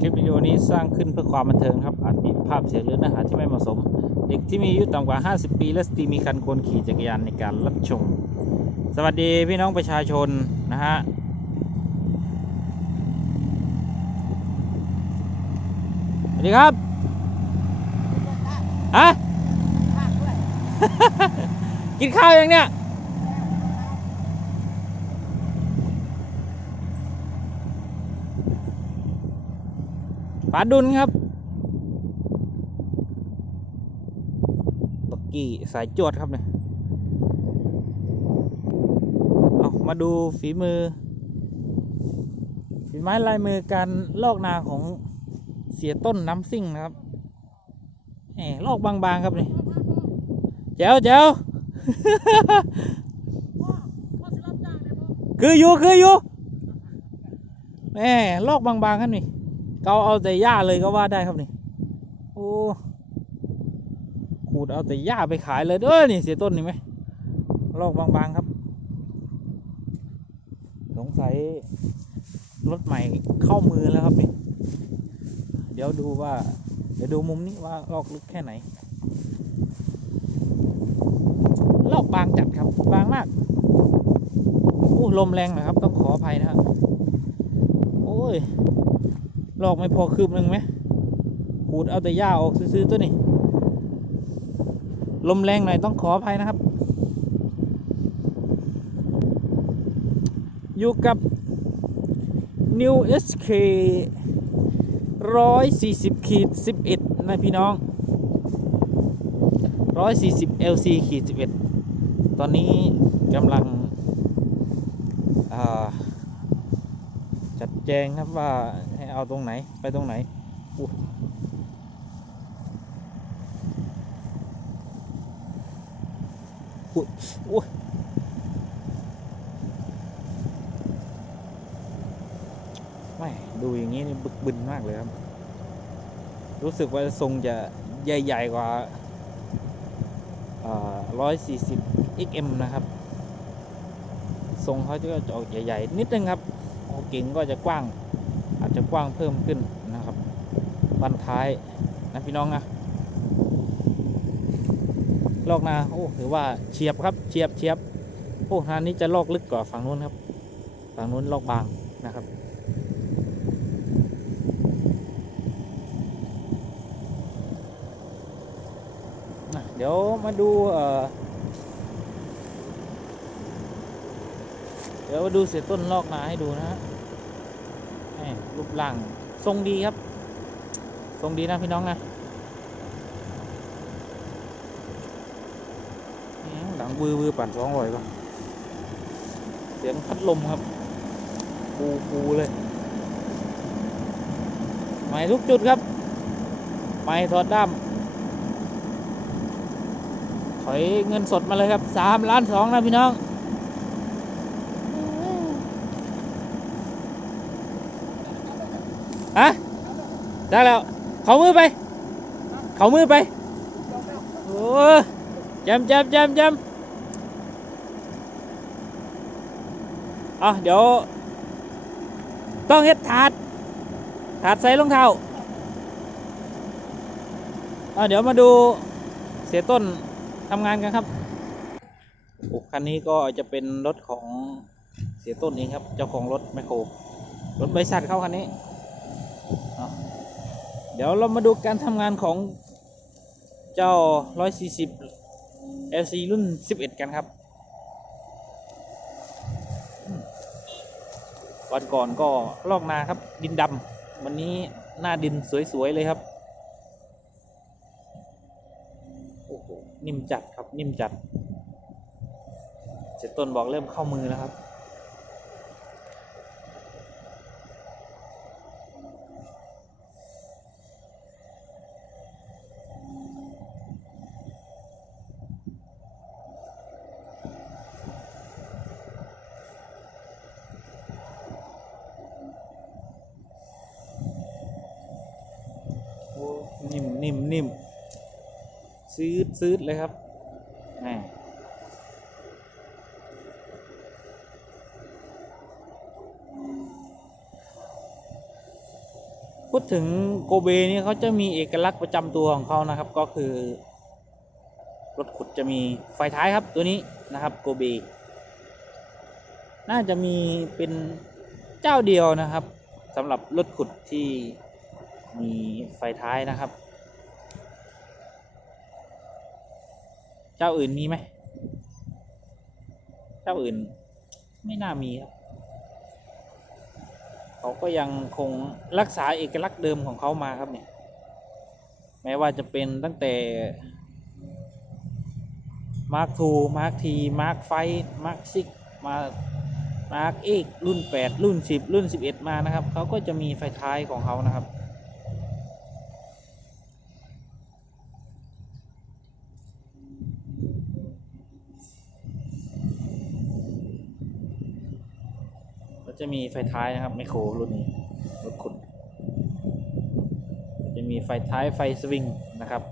คลิปวิดีโอนี้สร้างขึ้นเพื่อความบันเทิงครับ อาจมีภาพเสียงหรือเนื้อหาที่ไม่เหมาะสม เด็กที่มีอายุต่ำกว่า 50 ปี และสตรีมีคันควรขี่จักรยานในการรับชม สวัสดีพี่น้องประชาชนนะฮะสวัสดีครับอะกินข้าวยังเนี่ย ปาดุลครับบักกี้สายจวดครับเนี่ยเอามาดูฝีมือ ฝีไม้ลายมือการลอกนาของเสียต้นน้ำซิ่งนะครับแหมลอกบางๆครับนี่แจ๋วแจ๋วคืออยู่คืออยู่แหมลอกบางๆครับนี่ เกาเอาแต่หญ้าเลยก็ว่าได้ครับนี่โอ้ขูดเอาแต่หญ้าไปขายเลยเด้อนี่เสียต้นนี่ไหมลอกบางๆครับ สงสัยรถใหม่เข้ามือแล้วครับนี่เดี๋ยวดูว่า เดี๋ยวดูมุมนี้ว่าลอกลึกแค่ไหน ลอกบางจัดครับบางมากโอ้ลมแรงนะครับ ต้องขออภัยนะครับโอ้ย ลอกไม่พอคืบหนึ่งไหมขูดเอาแต่หญ้าออกซื้อๆตัวนี้ ลมแรงหน่อยต้องขออภัยนะครับ อยู่กับ New SK 140ขีด11 นะพี่น้อง 140 LC ขีด11 ตอนนี้กำลังจัดแจงครับว่า เอาตรงไหน ไปตรงไหนอุ๊ยอุ๊ยไม่ดูอย่างนี้นี่บึกบึนมากเลยครับ รู้สึกว่าทรงจะใหญ่ๆกว่าร้อยสี่สิบ XM นะครับ ทรงเขาจะออกใหญ่ ๆ นิดนึงครับโอกิ่งก็จะกว้าง อาจจะกว้างเพิ่มขึ้นนะครับบันท้ายนะพี่น้องนะลอกนาโอ้ถือว่าเฉียบครับเฉียบเฉียบโอ้ทางนี้จะลอกลึกกว่าฝั่งนู้นครับ ฝั่งนู้นลอกบางนะครับเดี๋ยวมาดูเดี๋ยวมาดูเสียต้นลอกนาให้ดูนะฮะ รูปร่างทรงดีครับ ทรงดีนะพี่น้องนะหม่ดังวือวือปั่นสองร้อยก็เสียงพัดลมครับปูปูเลยใหม่ทุกจุดครับใหม่ถอดด้ามถอยเงินสดมาเลยครับสามล้านสองนะพี่น้อง ฮะ ได้แล้ว เขามือไป เขามือไป โอ้จำจำจำจำอะเดี๋ยว ต้องเฮ็ดถาด ถาดใส่รองเท้าอะเดี๋ยวมาดูเสียต้นทำงานกันครับโอ้คันนี้ก็จะเป็นรถของเสียต้นเองครับ เจ้าของรถแมโครรถบริษัทเข้าคันนี้ เดี๋ยวเรามาดูการทำงานของเจ้า 140 LC รุ่น 11 กันครับ วันก่อนก็ลอกนาครับ ดินดำวันนี้หน้าดินสวย ๆ เลยครับโอ้โหนิ่มจัดครับนิ่มจัดเสร็จต้นบอกเริ่มเข้ามือแล้วครับ โอ้ นิ่มนิ่มนิ่มซืดซืดเลยครับแพูดถึงโกเบนี่เขาจะมีเอกลักษณ์ประจำตัวของเขานะครับ ก็คือรถขุดจะมีไฟท้ายครับตัวนี้นะครับโกเบ น่าจะมีเป็นเจ้าเดียวนะครับสำหรับรถขุดที่ มีไฟท้ายนะครับ เจ้าอื่นมีไหม เจ้าอื่นไม่น่ามีครับ เขาก็ยังคงรักษาเอกลักษณ์เดิมของเขามาครับเนี่ย แม้ว่าจะเป็นตั้งแต่มาร์คทูมาร์คทีมาร์คไฟมาร์คซิกมามาร์คเอกรุ่น 8 รุ่น 10 รุ่น 11 มานะครับ เขาก็จะมีไฟท้ายของเขานะครับ จะมีไฟท้ายนะครับไมโครรุ่นนี้รถขุด จะมีไฟท้ายไฟสวิงนะครับ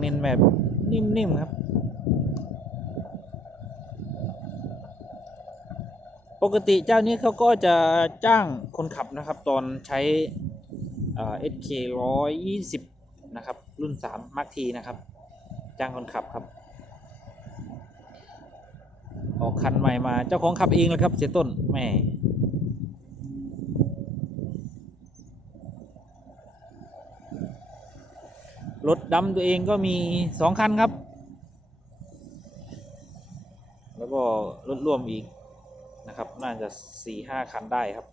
เน้นแบบนิ่มๆครับ ปกติเจ้านี้เขาก็จะจ้างคนขับนะครับ ตอนใช้เอ่อ SK ร้อยยี่สิบนะครับ รุ่นสามมาร์คทีนะครับ จ้างคนขับครับ ออกคันใหม่มาเจ้าของขับเองเลยครับ เสียต้นแม่รถดำตัวเองก็มีสองคันครับ แล้วก็รถร่วมอีก นะครับ น่าจะสี่ห้าคันได้ครับ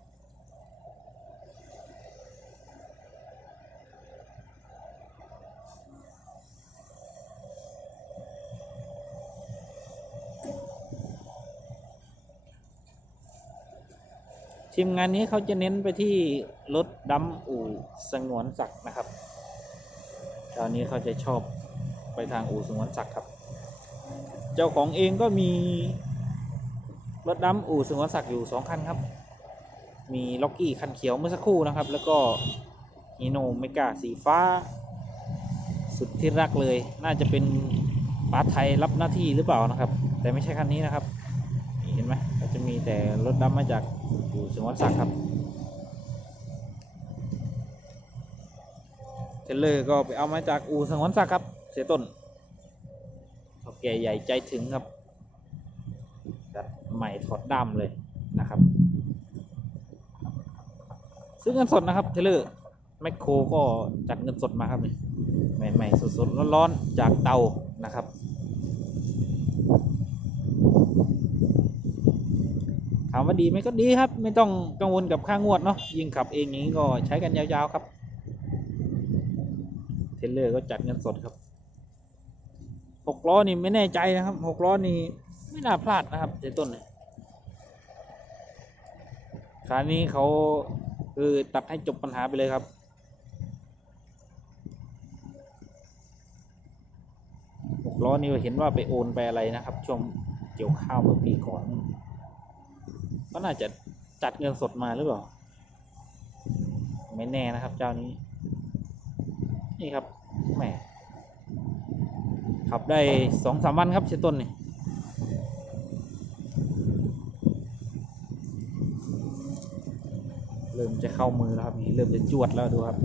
ทีมงานนี้เขาจะเน้นไปที่รถดำอู่สงวนศักดิ์นะครับตอนนี้เขาจะชอบไปทางอู่สงวนศักดิ์ครับ เจ้าของเองก็มี รถดำอู่สงวนศักดิ์อยู่สองคันครับ มีล็อกกี้คันเขียวเมื่อสักครู่นะครับ แล้วก็ฮีโนเมกาสีฟ้า สุดที่รักเลย น่าจะเป็นป้าไทยรับหน้าที่หรือเปล่านะครับ แต่ไม่ใช่คันนี้นะครับ เห็นไหมก็จะมีแต่รถดำมาจากอู่สงวนศักดิ์ครับเทรลเลอร์ก็ไปเอามาจากอู่สงวนศักดิ์ครับ เสียต้นแก่ใหญ่ใจถึงครับ จัดใหม่ถอดด้ามเลยนะครับ ซื้อเงินสดนะครับเทเลอร์แมคโครก็จัดเงินสดมาครับนี่ใหม่ๆสดๆร้อนๆจากเตานะครับถามว่าดีไหมก็ดีครับ ไม่ต้องกังวลกับค่างวดเนาะยิงขับเองอย่างนี้ก็ใช้กันยาวๆครับ เทเลอร์ก็จัดเงินสดครับหกล้อนี่ไม่แน่ใจนะครับหกล้อนี่ ไม่น่าพลาดนะครับเจต้นเนี่ยคราวนี้เขาคือตัดให้จบปัญหาไปเลยครับ หกล้อนี่เห็นว่าไปโอนไปอะไรนะครับ ช่วงเกี่ยวข้าวเมื่อปีก่อน ก็น่าจะจัดเงินสดมาหรือเปล่า ไม่แน่นะครับ เจ้านี้ นี่ครับแหมขับได้สองสามวันครับเชต้นนี่ เริ่มจะเข้ามือแล้วครับนี่เริ่มจะจวดแล้วดูครับ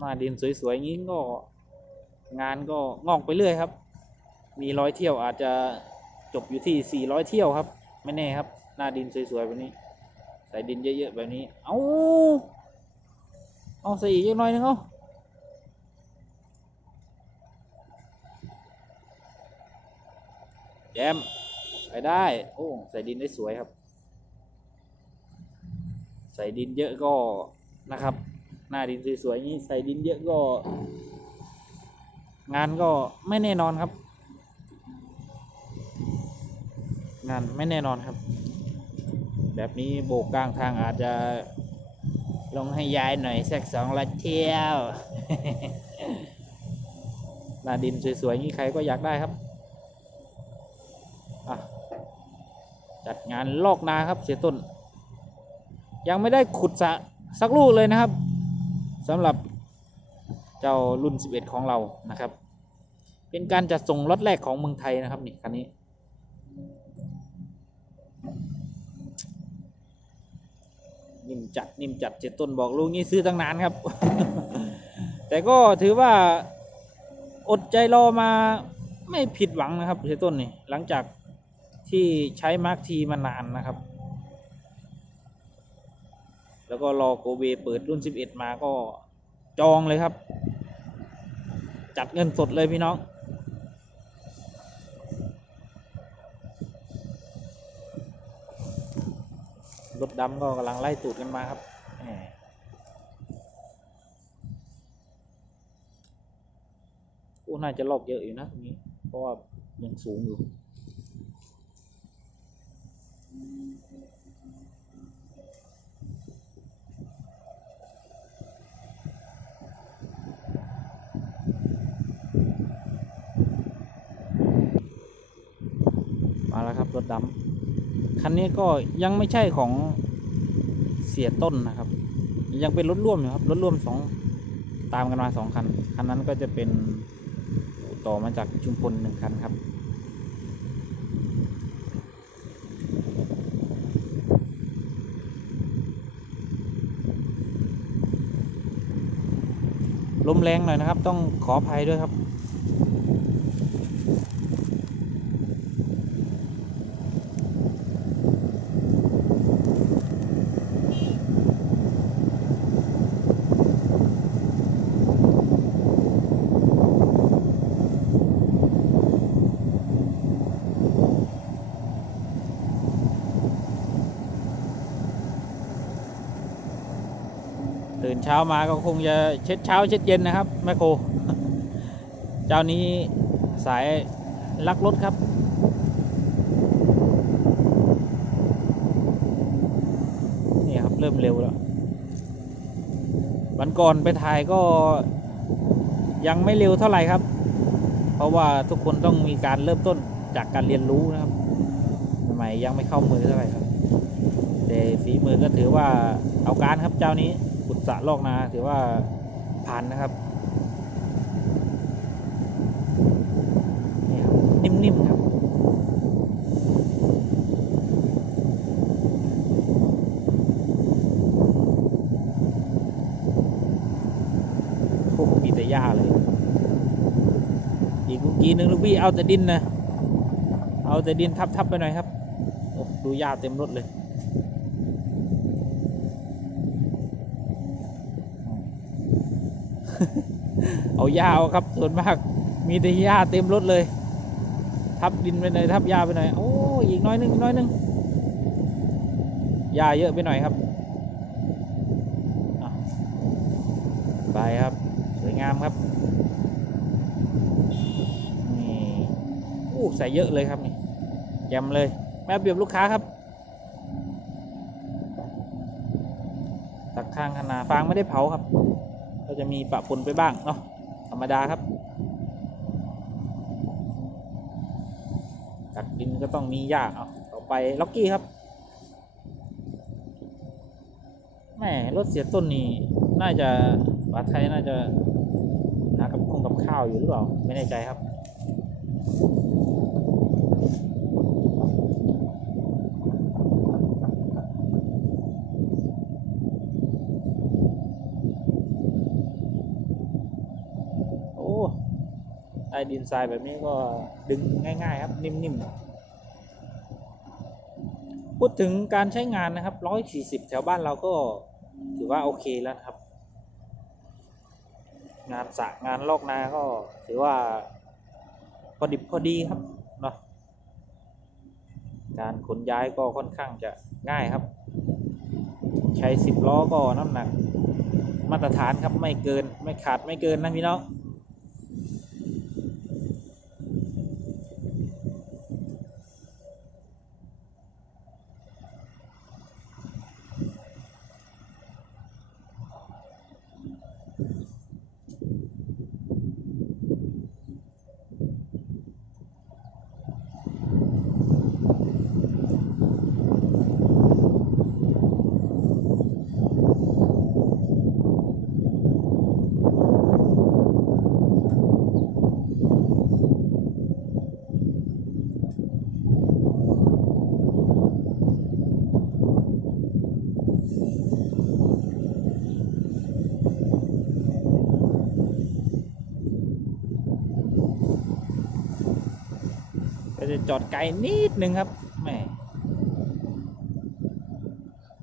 มาดินสวยๆอย่างนี้ก็งานก็งอกไปเรื่อยครับ มีร้อยเที่ยวอาจจะจบอยู่ที่สี่ร้อยเที่ยวครับ ไม่แน่ครับ หน้าดินสวยๆแบบนี้ ใส่ดินเยอะๆแบบนี้ เอาเอาใส่อีกหน่อยนึงเอา แจมไปได้ โอ้ใส่ดินได้สวยครับ ใส่ดินเยอะก็นะครับ หน้าดินสวยๆนี้ใส่ดินเยอะก็ งานก็ไม่แน่นอนครับ งานไม่แน่นอนครับ แบบนี้โบกกลางทางอาจจะลงให้ยายหน่อยสักสองละเที่ยวหน้าดินสวยๆนี้ใครก็อยากได้ครับ จัดงานลอกนาครับเสียต้น ยังไม่ได้ขุดสะสักลูกเลยนะครับสำหรับเจ้ารุ่น 11 ของเรานะครับ เป็นการจัดส่งรถแรกของเมืองไทยนะครับนี่คันนี้ นิ่มจัดนิ่มจัดเจต้นบอกลูกนี้ซื้อตั้งนานครับ แต่ก็ถือว่าอดใจรอมาไม่ผิดหวังนะครับเจต้นนี่หลังจาก ที่ใช้มาร์คทีมานานนะครับ แล้วก็รอโกเบเปิดรุ่น 11 มาก็จองเลยครับ จัดเงินสดเลยพี่น้องรถดำก็กำลังไล่ตูดกันมาครับแหมโอ้น่าจะรอบเยอะอยู่นะตรงนี้ เพราะว่ายังสูงอยู่ มาแล้วครับรถดำคันนี้ก็ยังไม่ใช่ของเสียต้นนะครับ ยังเป็นรถร่วมอยู่ครับรถร่วมสองตามกันมาสองคัน คันนั้นก็จะเป็นต่อมาจากชุมพลหนึ่งคันครับ มแรงหน่อยนะครับ ต้องขออภัยด้วยครับ ช้ามาก็คงจะเช็ดเช้าเช็ดเย็นนะครับแม่โคเจ้านี้สายลักรถครับ นี่ครับเริ่มเร็วแล้ว วันก่อนไปถ่ายก็ยังไม่เร็วเท่าไหร่ครับ เพราะว่าทุกคนต้องมีการเริ่มต้นจากการเรียนรู้นะครับใหม่ยังไม่เข้ามือเท่าไหร่ครับแต่ฝีมือก็ถือว่าเอาการครับเจ้านี้ สระลอกนาถือว่าผ่านนะครับนี่นิ่มๆครับโอ้โหมีแต่หญ้าเลย อีกเมื่อกี้นึงลูกพี่เอาแต่ดินนะ เอาแต่ดินทับๆไปหน่อยครับ ดูหญ้าเต็มรถเลย เอาหญ้าเอาครับ ส่วนมาก มีแต่หญ้าเต็มรถเลย ทับดินไปหน่อยทับหญ้าไปหน่อยโอ้อีกน้อยหนึงน้อยหนึงหญ้าเยอะไปหน่อยครับไปครับสวยงามครับนี่อู้ใส่เยอะเลยครับนี่ยมเลยแม่เปียบลูกค้าครับตักข้างขนาฟางไม่ได้เผาครับ ก็จะมีปะปนไปบ้างเนาะ ธรรมดาครับตักดินก็ต้องมีหญ้าเอาต่อไปล็อกกี้ครับแม่รถเสียต้นนี่น่าจะปาไทยน่าจะหากับคงกับข้าวอยู่หรือเปล่า ไม่แน่ใจครับ โอ้ใต้ ดินทรายแบบนี้ก็ดึงง่าย ๆ ครับ นิ่มๆ พูดถึงการใช้งานนะครับ140แถวบ้านเราก็ถือว่าโอเคแล้วครับ งานสระงานลอกนาก็ถือว่าพอดิบพอดีครับเนาะการขนย้ายก็ค่อนข้างจะง่ายครับ ใช้10ล้อก็น้ำหนัก มาตรฐานครับไม่เกินไม่ขาดไม่เกินนะพี่น้อง อดไกลนิดนึงครับแหม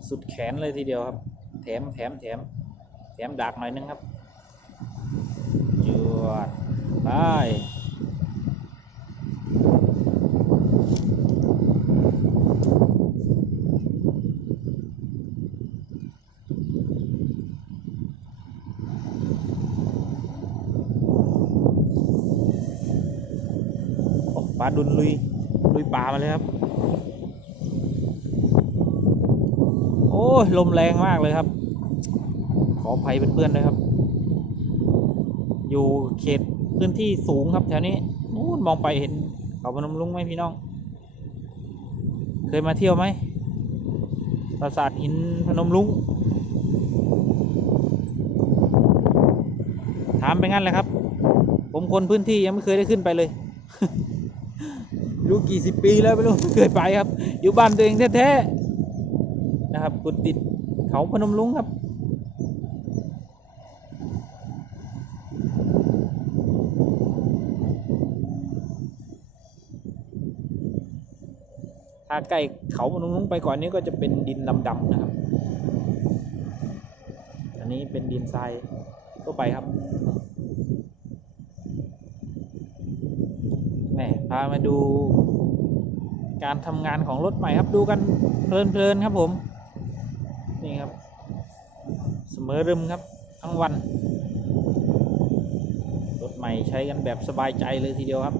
สุดแขนเลยทีเดียวครับ แถมแถมแถมแถมดักหน่อยนึงครับจวดไปโอ้ปลาดุนลุย มาเลยครับ โอ้ลมแรงมากเลยครับ ขออภัยเพื่อนๆด้วยครับ อยู่เขตพื้นที่สูงครับ แถวนี้นู้นมองไปเห็นเขาพนมลุงไหมพี่น้อง เคยมาเที่ยวไหมปราสาทหินพนมลุงถามไปงั้นแหละครับ ผมคนพื้นที่ยังไม่เคยได้ขึ้นไปเลย รู้กี่สิบปีแล้วไม่รู้ไม่เคยไปครับ อยู่บ้านตัวเองแท้ๆนะครับกุดติดเขาพนมลุงครับถ้าใกล้เขาพนมลุงไปก่อนนี้ก็จะเป็นดินดำๆนะครับ อันนี้เป็นดินทรายทั่วไปครับ แหม่ พามาดู การทำงานของรถใหม่ครับดูกันเพลินๆครับผม นี่ครับ เสมอรึมครับทั้งวัน รถใหม่ใช้กันแบบสบายใจเลยทีเดียวครับ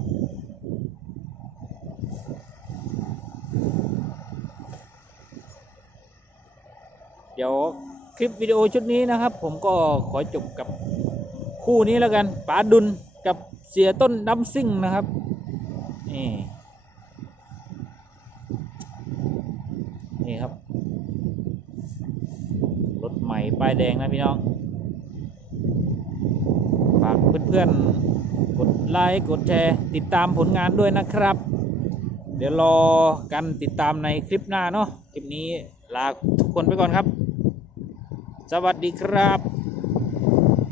เดี๋ยวคลิปวิดีโอชุดนี้นะครับ ผมก็ขอจบกับคู่นี้แล้วกันป๋าดุลกับเสียต้นดัมซิ่งนะครับ นี่ นี่ครับ รถใหม่ ป้ายแดงนะพี่น้อง ฝากเพื่อนๆ กดไลค์ กดแชร์ ติดตามผลงานด้วยนะครับ เดี๋ยวรอกันติดตามในคลิปหน้าเนาะ คลิปนี้ลาทุกคนไปก่อนครับ สวัสดีครับ